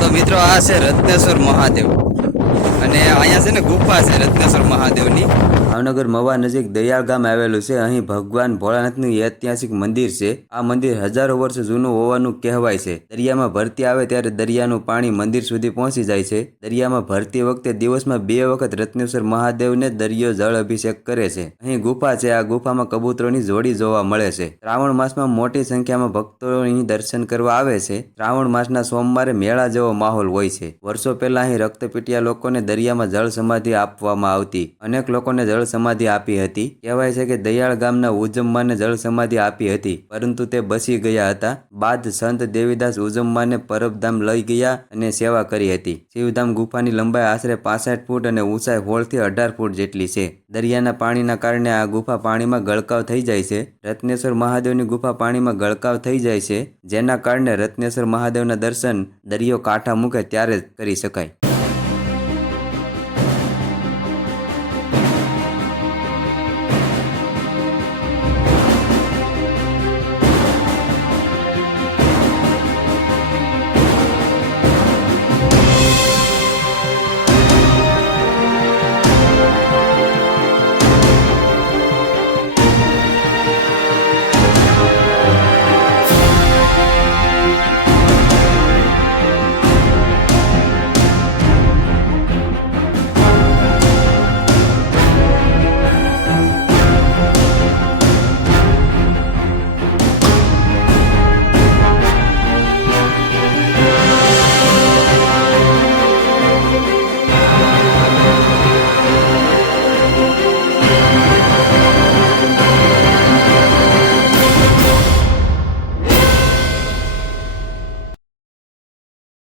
તો મિત્રો આ છે રત્નેશ્વર મહાદેવ અને અહીંયા છે ને ગુફા છે રત્નેશ્વર મહાદેવની। ભાવનગર મવા નજીક દયાળ ગામ આવેલું છે। અહીં ભગવાન ભોળાનાથનું ઐતિહાસિક મંદિર છે। આ મંદિર હજારો વર્ષ જૂનું હોવાનું કહેવાય છે। દરિયામાં ભરતી આવે ત્યારે દરિયાનું પાણી મંદિર સુધી પહોંચી જાય છે। દરિયામાં ભરતી વખતે દિવસમાં 2 વખત રત્નેશ્વર મહાદેવને દરિયો જળ અભિષેક કરે છે। અહીં ગુફા છે। આ ગુફામાં કબૂતરોની જોડી જોવા મળે છે। શ્રાવણ માસમાં મોટી સંખ્યામાં ભક્તો અહીં દર્શન કરવા આવે છે। શ્રાવણ માસના સોમવારે મેળા જેવો માહોલ હોય છે। વર્ષો પહેલા અહીં રક્તપીટિયા લોકોને દરિયામાં જળ સમાધિ આપવામાં આવતી। અનેક લોકોને જળ સમાધિ આપી હતી। કહેવાય છે કે દયાળ ગામના ઉજમ્માને જળ સમાધિ આપી હતી, પરંતુ તે બચી ગયા હતા। બાદ સંત દેવીદાસ ઉજમ્માને પરબધામ લઈ ગયા અને સેવા કરી હતી। શિવધામ ગુફાની લંબાઈ આશરે 65 ફૂટ અને ઊંચાઈ 16 થી 18 ફૂટ જેટલી છે। દરિયાના પાણીના કારણે આ ગુફા પાણીમાં ગળકાવ થઈ જાય છે। રત્નેશ્વર મહાદેવની ગુફા પાણીમાં ગળકાવ થઈ જાય છે, જેના કારણે રત્નેશ્વર મહાદેવના દર્શન દરિયો કાંઠા મૂકે ત્યારે જ કરી શકાય।